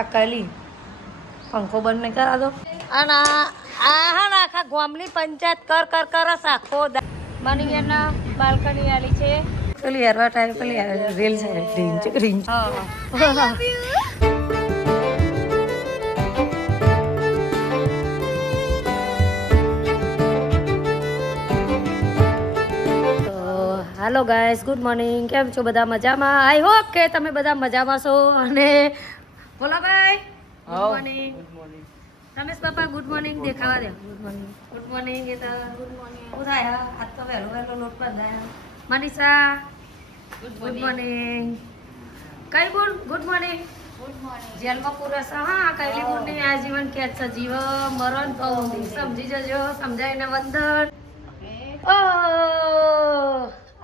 આ કલી પંખો બંધ નહીં કરા દો. અને આ હા ને આખા ગામની પંચાયત કરસ આખો માની એના બાલ્કની આલી છે. પેલી એડવર્ટાઈઝ પેલી રીલ છે રીલ હા હેલો ગાઈસ, ગુડ મોર્નિંગ. કેમ છો બધા? મજામાં? આઈ હોપ કે તમે બધા મજામાં છો. અને બોલો ભાઈ, ગુડ મોર્નિંગ. રમેશ બાપા ગુડ મોર્નિંગ દેખાવા દે. ગુડ મોર્નિંગ એ તો ગુડ મોર્નિંગ શું થાય? આજ તો વહેલો વહેલો લોટ બંધાય. Manisha good morning. કઈ બોલ ગુડ મોર્નિંગ. જેલમાં પુરસ હા કઈલી ગુડની આજીવન કેદ છે. જીવ મરણ તો સમજી જજો, સમજાઈને વંદન. ઓ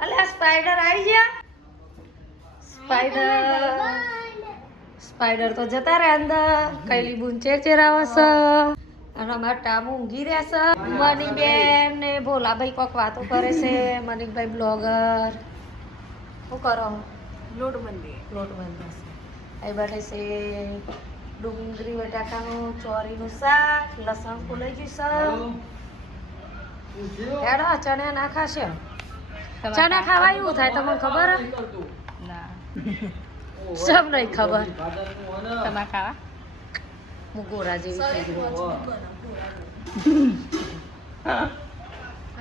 અલ્યા સ્પાઈડર આવી ગયા. સ્પાઈડર તો જતા રહે અંદર. કઈલી બુન ચેરાવે છે અને અમારા ટામુ ઊંઘી રહ્યા છે. મનીબેન ને ભોલાભાઈ કોક વાતો કરે છે. મનિકભાઈ બ્લોગર શું કરો? લોટ બંધી અહીં બેઠે છે. ડુંગળી બટાકાનું ચોરીનું શાક, લસણ ફૂલાઈ ગયું છે. હેડો ચણા નાખાશે. ચણા ખાવા એવું થાય તમને ખબર? સબ નહીં ખબર. તમારે ખાવા હું ગોરા જેવી થઈ ગઈ.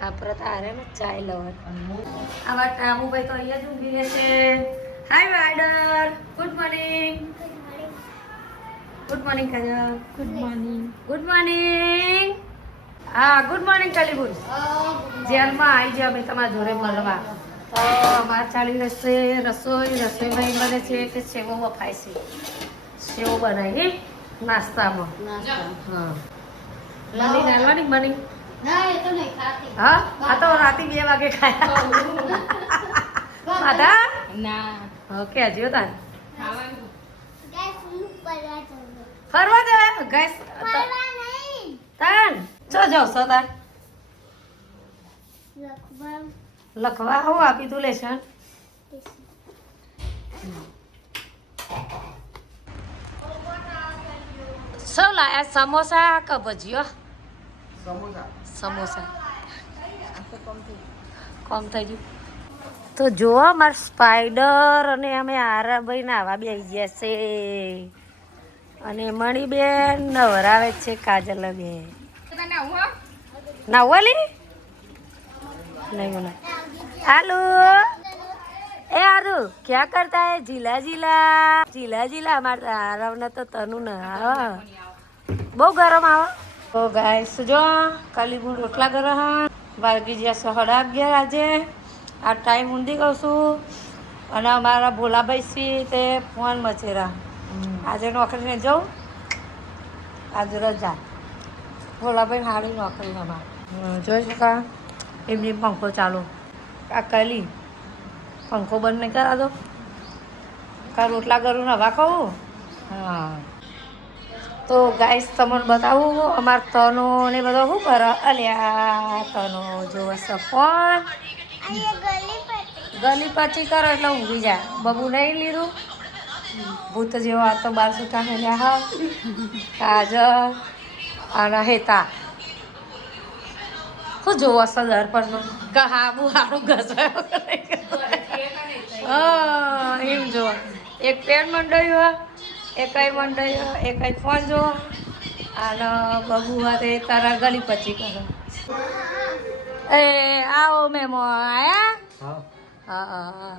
આપણે તારે ને ચાય લવર. આવા ટામુભાઈ તો અહીંયા જ ઊંઘી રહેશે. હાય વાડર, good morning. Good morning Kajal. Good morning. Good morning. હા ગુડ મોર્નિંગ કલીબુન. જેલમાં આવી ગયા ભાઈ તમારા જોડે મળવા. તો અમારે ચાલી રહેશે રસોઈ બને છે કે સેવો વફાય છે. સેવો બનાવી નાસ્તામાં. હા મની નાલવાની મની. હા આ તો રાતે 2 વાગે ખાયા. ખાધા ના. ઓકે હજી તાન ફરવા જાય ગેસ તાન ચો જાવ છો તાન લખવા હું આપી તું લેશન. સૌ લાયા સમોસા કે ભજીયો? સમોસા કોમ થઈ ગયું. તો જોવો મારે સ્પાઈડર અને અમે આરાભાઈ નાવા બેસી ગયા છે. અને મણીબેન નવરાવે છે કાજલ બેન. નાવલી नहीं बोला. हेलो ए आरु क्या करता है? झीला हमारा आरव ने तो तनु न बहु गरम आवा. तो गाइस जो कालीबुन रोटला गरम वागी ज्या 11:30 આજે આ ટાઈમ ઊંધી કહું છું. અને અમારા ભોલાભાઈ સી તે ફોન મચેરા. આજે નોકરીને જાઉં, આજે રજા. ભોલાભાઈ સારી નોકરી અમારે જોઈ શકા. એમની પંખો ચાલુ. આ કલી પંખો બંધ નહીં કરા દો. કા રોટલા કરું ને હવા ખાવું. હા તો ગાઈસ તમને બતાવું અમાર તનો ને બધો શું કરે. અલ્યા તનો જોવે છે ફોન. ગલી પછી કરો એટલે ઊંઘી જાય. બબુ નહીં લીધું ભૂત જેવો. આ તો 12 સૂટા મેલ્યા હા. કાજલ અને હેતા શું જોવો છો દર્પણમાં? હાબુ હારું ઘસાયો એમ જોવો. એક પેન મંડાયું, એક મંડાયું, એક ફોન જોવો. અને બબુ હાથે તારા ગલી પછી કરો. એ આવો મેમો આયા. હા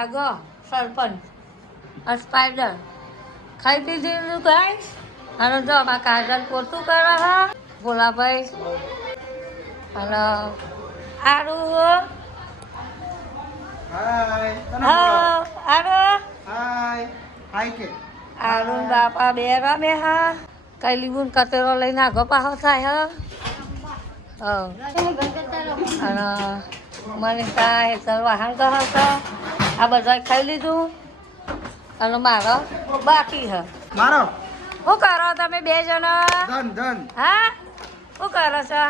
આગો સરપંચ સ્પાઈડર ખાઈ પીધી ગાઈસ. અને જો આમાં કાજલ પોતું કરે હા. ભોલાભાઈ અને આરુ આરુ બાપા બે રમે હા. કઈલી બુન કતેરો લઈને આગો પાછો થાય હા. અને મનીષા હેતર વાહન કરો છો. આ બધા ખાઈ લીધું અને મારો બાકી હે. મારો શું કરો તમે 2 જણા? હા શું કરો છો?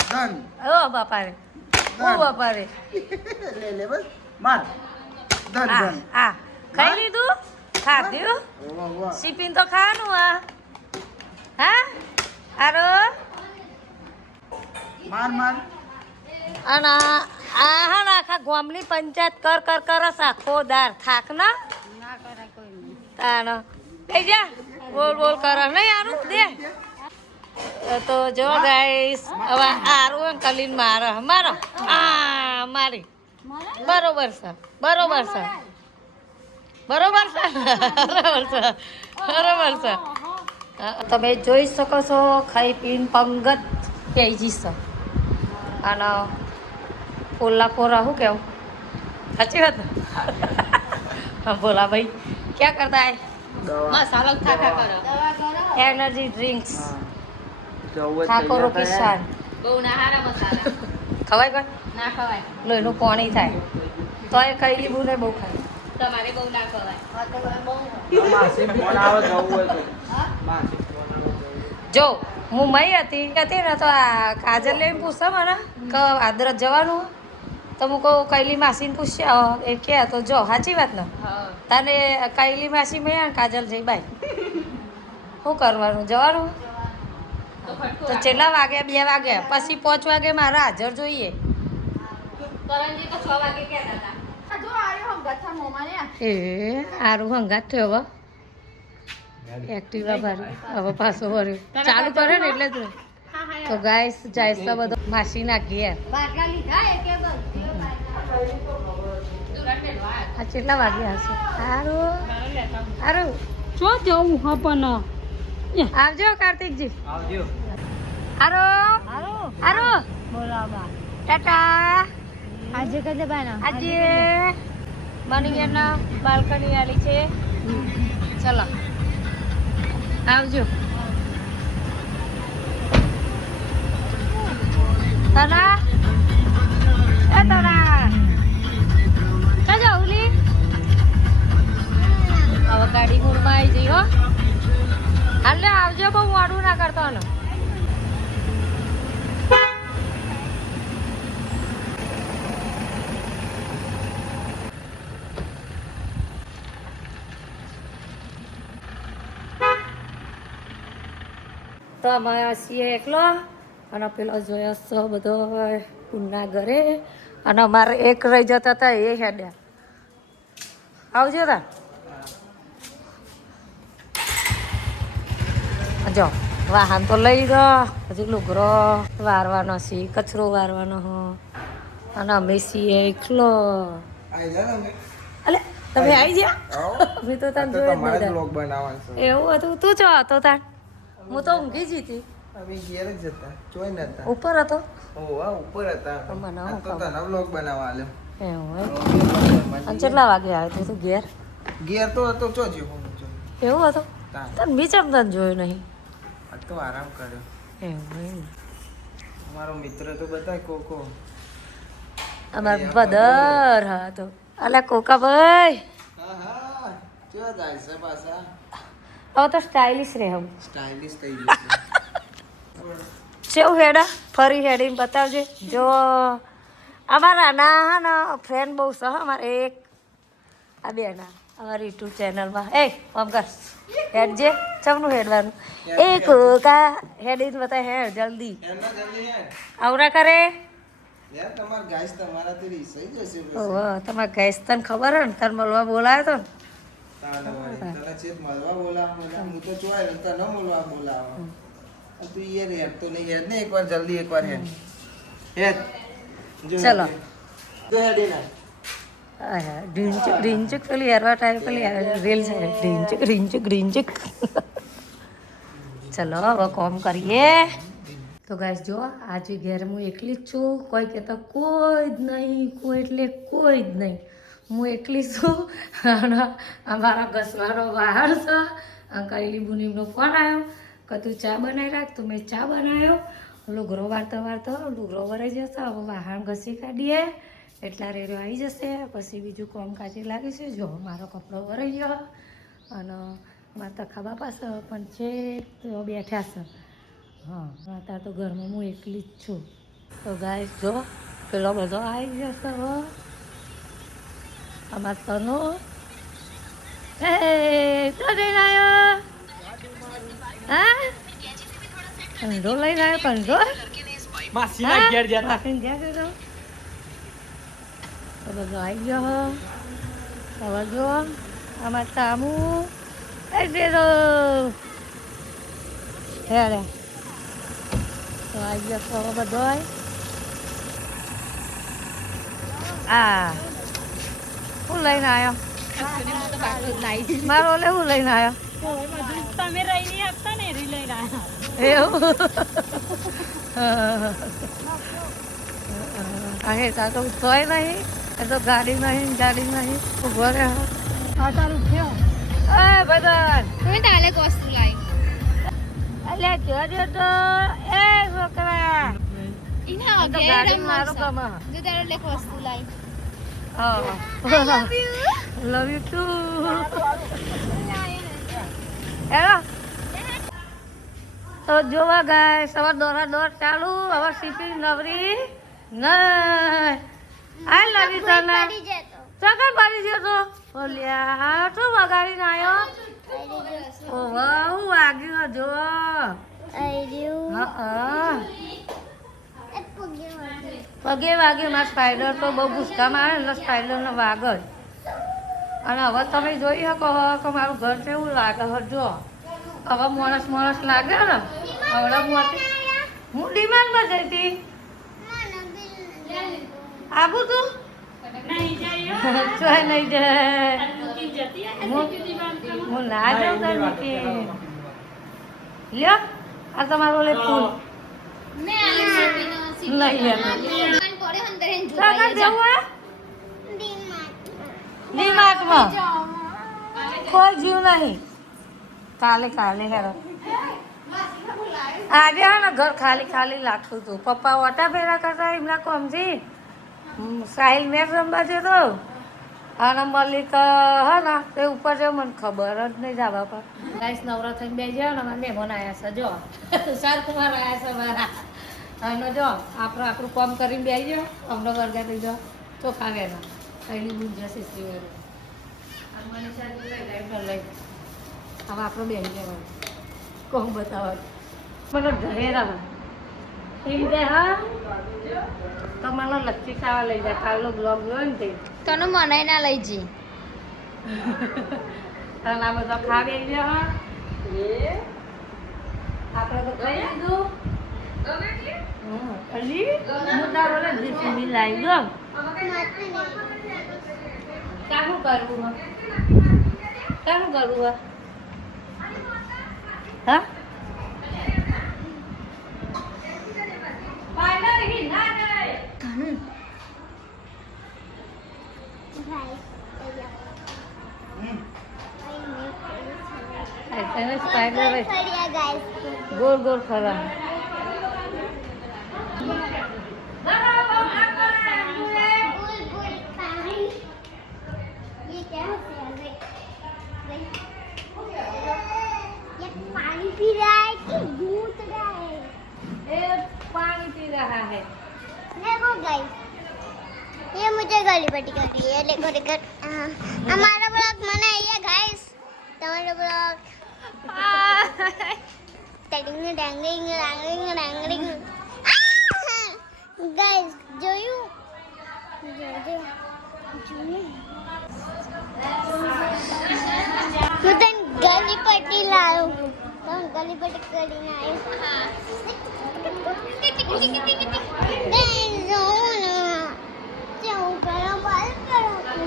ઓ બાપા રે બાપા રે લે બસ માર. આ ખાઈ લીધું? ખાધ્યું સીપીન તો ખાવાનું હા આરો અને આ હા ને આખા ગામની પંચાયત કર કરસ આખો દાર થાક ના તાણ કઈ જા બોલ કર નહીં આરું દે તો જો ગાઈસ હવે આરું કલીન મારો મારી બરોબર છે તમે જોઈ શકો છો ખાઈ પીને પંગત પેજી છે અને પોલા પોરા શું કેવું સાચી વાત હા બોલા ભાઈ ક્યાં કરતા હે મસાલો એનર્જી ડ્રિંક્સ ઠાકોર કિસાન બહુ ના હારા મસાલા ખવાય કોઈ ના ખવાય લોહીનું પાણી થાય તો એ કઈ લીંબુ ને બહુ ખાય તમારે બહુ ના ખવાય જો હું મઈ હતી ને તો આ કાજલ લઈને પૂછતા મને કે આદરત જવાનું તો હું કહું કૈલી માસીને પૂછ્યા એ કે તો જો સાચી વાત ને તને કૈલી માસી મેં કાજલ જઈ બાય શું કરવાનું જવાનું તો છેલ્લા વાગે 2 વાગે પછી 5 વાગે મારા હાજર જોઈએ એ સારું હંગાત થયો હવે એક્ટિવા ભરી હવે પાછો ભર્યો ચાલુ કરે ને એટલે જ તો ગાઈસ જાય તો બધો માસી નાખી આ કેટલા વાગ્યા હશે સારું શું જવું હા પણ આવજો કાર્તિકજી આવજો આરો બોલાવા ટાટા આજે કદે બાના આજે મણીયાના બાલ્કની આલી છે ચલો આવજો તના ક્યાં જાઉં લી હવે ગાડી મૂળમાં આવી જઈ હો હાલે આવજો બહુ મોડું ના કરતો ને તો અમે છીએ એકલો અને પેલો જોયો છો બધો પૂના ઘરે અને અમારે એક રહી જતા હતા એ હેડ્યા આવજો તા જો વાહન તો લઈ ગયો હજી લુગરો વારવાનો છે કચરો વારવાનો હો અને અમે છીએ એકલો અલે તમે આવી ગયા મેં તો તને જોયો એવું હતું તું ચો હતો તાર હું તો ઊંઘી જ હતી ઉપર હતો કેટલા વાગે આવ્યો તું ઘેર તો હતો એવું હતું તને બીચમ તને જોયું નહીં તો આરામ કર્યો એવું મારો મિત્ર તો બતાય કોકો અમાર બદર હતો અલા કોકા ભાઈ હા કેવા જાય છે પાછા હવે તો સ્ટાઇલિશ રહે હું સ્ટાઇલિશ થઈ ગયું કેવું હેડા ફરી હેડીને બતાવજે જો અમારા ના ને ફ્રેન્ડ બહુ છે અમારે એક આ બે ના અમારી યુટ્યુબ ચેનલમાં આમ કર હેડજે ચમનું હેડવાનું એક કા હેડીને બતાય હેડ જલ્દી આવરા કરે તમારા ગાઈસ તમારાથી રીસાઈ જશે ઓહો તમારા ગાઈસ તને ખબર હે ને તને મળવા બોલાયો તો તને ચેત મળવા બોલાવ હું તો જોય ને તને મળવા બોલાવ તું યાર હેડ તો નહીં હેડ ને એકવાર જલ્દી એકવાર હેડ ચલો તો હેડી ના ઢીંચુક પેલી હેરવા ટાઈપ પેલી રીલ છે ઢીંચુક ચલો હવે કોમ કરીએ તો ગાઈસ જો આજે ઘેર હું એકલી જ છું કોઈ કહેતા કોઈ જ નહીં કોઈ એટલે કોઈ જ નહીં હું એકલી છું અને અમારા ઘસવાનો બહાર છે કઈલી બુનીમનો ફોન આવ્યો કે તું ચા બનાવી રાખ તો મેં ચા બનાવ્યો લુગરો વારતા લુગરો વરાઈ જશે હવે વાહણ ઘસી કાઢીએ એટલા રેડો આવી જશે પછી બીજું કોમ કાચી લાગીશું જો મારો કપડો વરાઈ ગયો અને મારા તખા પાસે પણ છે તો બેઠા છે હા અત્યારે તો ઘરમાં હું એકલી જ છું તો ગાય જો પેલો બધો આવી જશે હવે અમાર તનો એ તો જઈને આવ્યો હા કંધો લઈને આવ્યો કંધો માસીના ઘેર જતા માસીને ઘેર જતો તો બધો આવી ગયો હવે જો આમાં તામું એ દેરો હે રે તો આવી ગયો ખરો બધો આ હું લઈને આવ્યો મારો ઓલે હું લઈને આવ્યો તમે રહી નહીં આપતા ને રી લઈને આવ્યા એવું आहे ता तो सोय नहीं એ તો ગાડી નહીં ઉભો રહે આ તારું થયો એ બદન તમે તાલે વસ્તુ લાવી અલ્યા જોજો તો એ છોકરા ઇના આ તો ગાડી મારું કામ જો તારે લેક વસ્તુ લાવી હા લવ યુ ટુ હેલો તો જોવા ગાય સવાર દોડ ચાલુ હવે સીપી નવરી નહીં આ લવી તને ચકર પાડી ગયો તો બોલ્યા શું વગાડીને આવ્યો ઓ વાહ વાગ્યું જો પગે વાગ્યું મારા સ્પાઈડર તો બહુ ગુસ્સા મારે એટલે સ્પાઈડરનો વાગ જ અને હવે તમે જોઈ શકો કે મારું ઘર કેવું લાગે જો હવે મોણસ લાગે ને હવે હું ડિમાન્ડમાં જઈ હતી આબુ તું ચોય નહીં જાય હું ના જાઉં તાર મૂકી લ્યો આ તમારું ઓલે ફૂલ નહીં ડીમાર્ટમાં કોઈ જીવ નહીં કાલે હેરો આજે હા ને ઘર ખાલી લાગતું હતું પપ્પા ઓટા ફેરા કરતા એમના કોમથી સાહિલ મેચ રમવા જતો અને મલિક હા ને તે ઉપર જો મને ખબર જ નહીં જવા પર ગાઈસ નવરા થઈને બે જાવ ને મારા મહેમાન આવ્યા છે જો તુષાર કુમાર આવ્યા છે મારા અને જો આપણું કામ કરીને બે જાઓ અમને વર્ગા થઈ જાઓ ચોખા વેના એની ગુંજા શીખી વેરો મને સારું લઈ હવે આપણો બેન જવાનું કોણ બતાવવા મને ઘરેરા એમ કે હા તો મને લચ્છી ખાવા લઈ જાય કાલનો બ્લોગ જોયો ને તે તને મનાઈ ના લઈ જી તને આ બધા ખાવી ગયા હા આપણે તો ખાઈ લીધું અલી હું તારો ને જીસીબી લાવી દો કાનું કરવું હા गोल गोल खरा पानी पी रहा है कि दूध रहा है ये पानी पी रहा है देखो गाइस ये मुझे गाली पट्टी कर रही है देखो हमारा ब्लॉग मना है गाइस तुम्हारा ब्लॉग गाइस જોયું હું તને ગલી પટ્ટી લાવ્યો તો ગલી પટ્ટી કરીને આવ્યો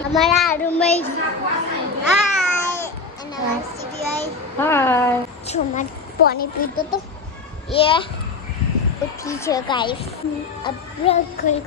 અમારા રૂમમાં હાય અને વાસી ભાઈ हाय छोमा पानी पीते तो ये उठी છે गाइस अब खड़ी